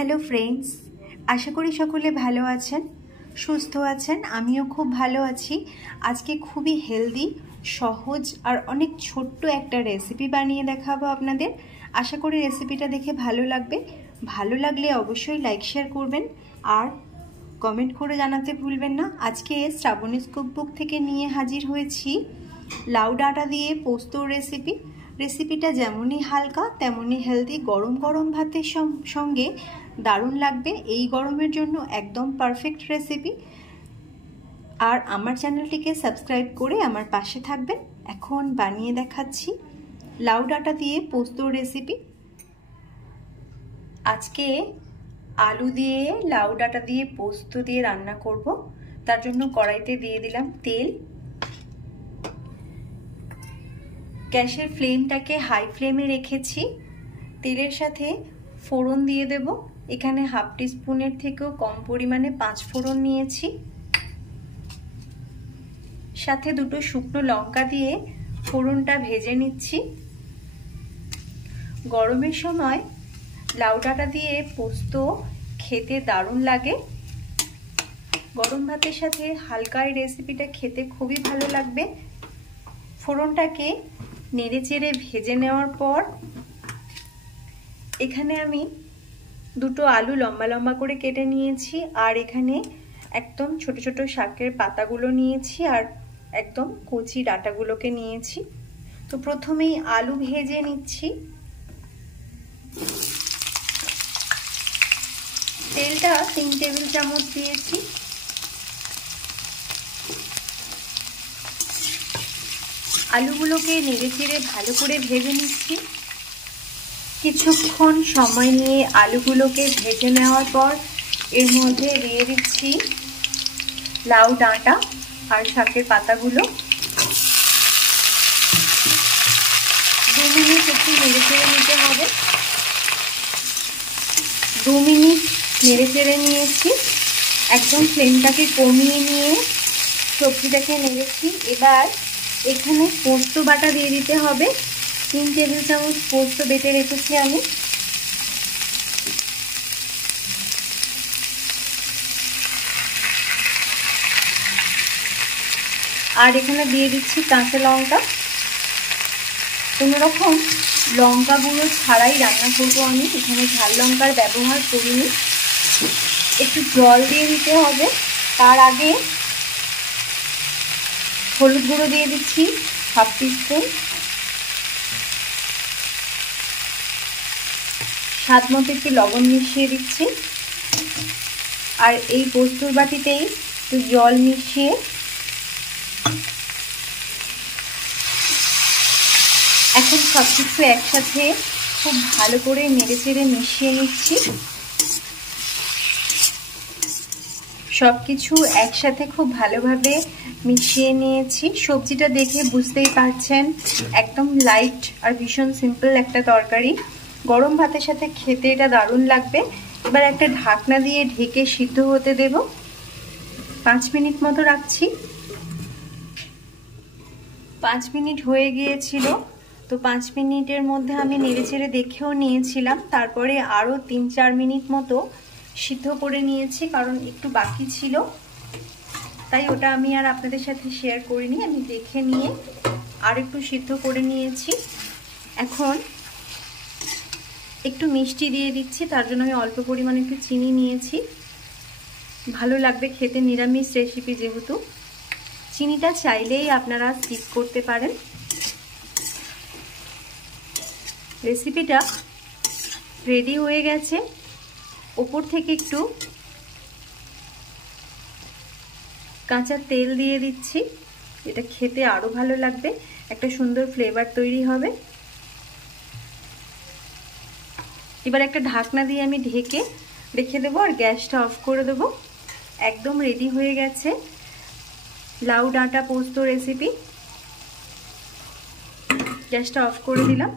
Hello friends, আশা করি সকলে ভালো আছেন, সুস্থ আছেন। আমিও খুব ভালো আছি। আজকে খুবই হেলদি, সহজ আর অনেক ছোট্ট একটা রেসিপি বানিয়ে দেখাবো আপনাদের। আশা করি রেসিপিটা দেখে ভালো লাগবে। ভালো লাগলে অবশ্যই লাইক শেয়ার করবেন আর কমেন্ট করে জানাতে ভুলবেন না। আজকে শ্রাবণীস কুকবুক থেকে নিয়ে হাজির হয়েছি লাউ ডাঁটা দিয়ে পোস্তর রেসিপি। রেসিপিটা যেমনই হালকা তেমনই হেলদি। গরম গরম ভাতের সঙ্গে দারুণ লাগবে। এই গরমের জন্য একদম পারফেক্ট রেসিপি। আর আমার চ্যানেলটিকে সাবস্ক্রাইব করে আমার পাশে থাকবেন। এখন বানিয়ে দেখাচ্ছি লাউ ডাঁটা দিয়ে পোস্তর রেসিপি। আজকে আলু দিয়ে লাউ ডাঁটা দিয়ে পোস্ত দিয়ে রান্না করব। তার জন্য কড়াইতে দিয়ে দিলাম তেল। গ্যাসের ফ্লেমটাকে হাই ফ্লেমে রেখেছি। তেলের সাথে ফোড়ন দিয়ে দেব। এখানে হাফ টিস্পুনের থেকেও কম পরিমাণে 5 ফোড়ন নিয়েছি। সাথে দুটো শুকনো লঙ্কা দিয়ে ফোড়নটা ভেজে নিচ্ছি। গরমের সময় লাউ ডাঁটা দিয়ে পোস্ত খেতে দারুণ লাগে। গরম ভাতের সাথে হালকা এই রেসিপিটা খেতে খুবই ভালো লাগবে। ফোড়নটাকে নেড়ে চেড়ে ভেজে নেওয়ার পর এখানে আমি দুটো আলু লম্বা লম্বা করে কেটে নিয়েছি। আর এখানে একদম ছোট ছোট শাকের পাতাগুলো নিয়েছি আর একদম কচি ডাঁটাগুলোকে নিয়েছি। তো প্রথমেই আলু ভেজে নিচ্ছি। তেলটা 3 টেবিল চামচ দিয়েছি। আলুগুলোকে নেড়ে চেড়ে ভালো করে ভেজে নিচ্ছি। কিছুক্ষণ সময় নিয়ে আলুগুলোকে ভেজে নেওয়ার পর এর মধ্যে দিয়ে দিচ্ছি লাউ ডাঁটা আর শাকের পাতাগুলো। 2 মিনিট একটু নেড়ে চেড়ে নিতে হবে। 2 মিনিট নেড়ে চেড়ে নিয়েছি। একদম ফ্লেমটাকে কমিয়ে নিয়ে সবজিটাকে নেড়েছি। এবার এখানে পোস্ত বাটা দিয়ে দিতে হবে। 3 টেবিল চামচ পোস্ত বেটে রেখেছি আমি। আর এখানে দিয়ে দিচ্ছি কাঁচা লঙ্কা। কোনোরকম লঙ্কা গুঁড়ো ছাড়াই রান্না করবো আমি। এখানে ঝাল লঙ্কার ব্যবহার করিনি। একটু জল দিয়ে দিতে হবে। তার আগে হলুদ গুঁড়ো দিয়ে দিচ্ছি হাফ টিস্পুন। স্বাদ মতো একটু লবণ মিশিয়ে দিচ্ছি। আর এই পোস্তর বাটিতেই একটু জল মিশিয়ে এখন সব কিছু একসাথে খুব ভালো করে নেড়ে চেড়ে মিশিয়ে নিচ্ছি। সব কিছু একসাথে খুব ভালোভাবে মিশিয়ে নিয়েছি। সবজিটা দেখে বুঝতেই পারছেন একদম লাইট আর ভীষণ সিম্পল একটা তরকারি। গরম ভাতের সাথে খেতে এটা দারুণ লাগবে। এবার একটা ঢাকনা দিয়ে ঢেকে সিদ্ধ হতে দেব। 5 মিনিট মতো রাখছি। 5 মিনিট হয়ে গিয়েছিল। তো 5 মিনিটের মধ্যে আমি নেড়ে চেড়ে দেখেও নিয়েছিলাম। তারপরে আরও 3-4 মিনিট মতো সিদ্ধ করে নিয়েছি, কারণ একটু বাকি ছিল। তাই ওটা আমি আর আপনাদের সাথে শেয়ার করিনি। আমি দেখে নিয়ে আর একটু সিদ্ধ করে নিয়েছি। এখন একটু মিষ্টি দিয়ে দিচ্ছি। তার জন্য আমি অল্প পরিমাণে একটু চিনি নিয়েছি। ভালো লাগবে খেতে, নিরামিষ রেসিপি যেহেতু। চিনিটা চাইলেই আপনারা স্কিপ করতে পারেন। রেসিপিটা রেডি হয়ে গেছে। ওপর থেকে একটু কাঁচা তেল দিয়ে দিচ্ছি। এটা খেতে আরো ভালো লাগবে, একটা সুন্দর ফ্লেভার তৈরি হবে। এবার একটা ঢাকনা দিয়ে আমি ঢেকে রেখে দেবো আর গ্যাসটা অফ করে দেবো। একদম রেডি হয়ে গেছে লাউ ডাঁটা পোস্ত রেসিপি। গ্যাসটা অফ করে দিলাম।